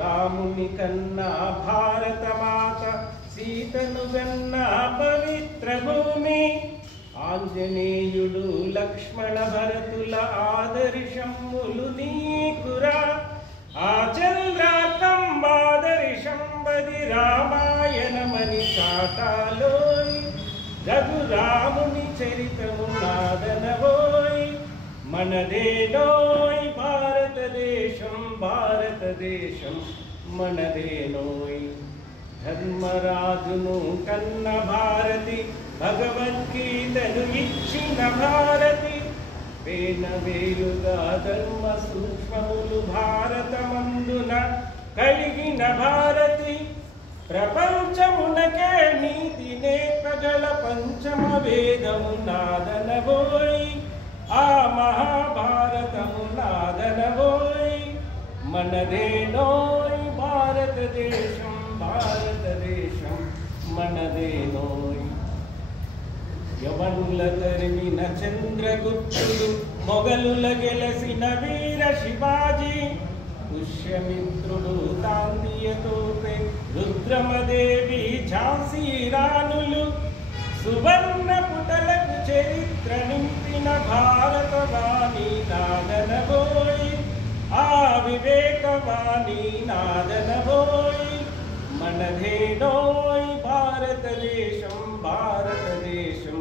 రాముని కన్నా భారత మాత సీతను గన్నా పవిత్ర భూమి ఆంజనేయుడు లక్ష్మణ భరతుల ఆదర్శములు నీకురా ఆ చంద్రాకంబాదర్శంబది రామాయణమని చాటాలోయ్ రఘురాముని చరితము నాదనవోయ్ మనదేనోయ్ భారతదేశం భారతదేశం మనదేనోయ్ ధర్మరాజును కన్న భారతి భగవద్గీతను ఇచ్చిన భారతి వేలుగా ధర్మ సూక్ష్మములు భారతమందున కలిగిన భారతి ప్రపంచమునకే నీతి నేర్పగల పంచమ వేదము నాదనవోయ్ ఆ మహాభారతము నాదనవోయ్ మనదేనోయ్ భారతదేశం భారతదేశం మనదేనోయ్ యవనుల తరిమిన చంద్రగుప్తుడు మొగలుల గెలసిన వీర శివాజీ పుష్యమిత్రుడు తాంతియతోపే రుద్రమదేవి ఝాన్సీ రాణులు సువర్ణ పుటలకు చరిత్ర నింపిన భారతవాణి నాదనవోయ్ ఆ వివేకవాణి నాదనవోయ్ మనదేనోయ్ భారతదేశం భారతదేశం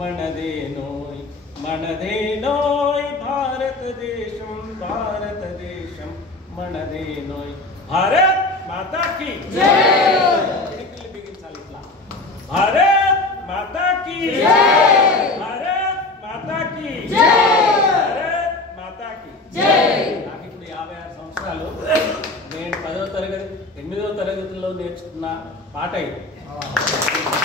మనదేనోయ్ మనదేనోయ్ భారతదేశం భారతదేశం మనదేనోయ్ భారత్ మాతా की जय బిగించాలి ఇట్లా భారత్ మాతా की जय భారత్ మాతా की जय భారత్ మాతా की जय నాకు ఇప్పుడు 56 సంవత్సరాలు నేను 10వ తరగతి 8వ తరగతిలో నేర్చుకున్న పాట ఇది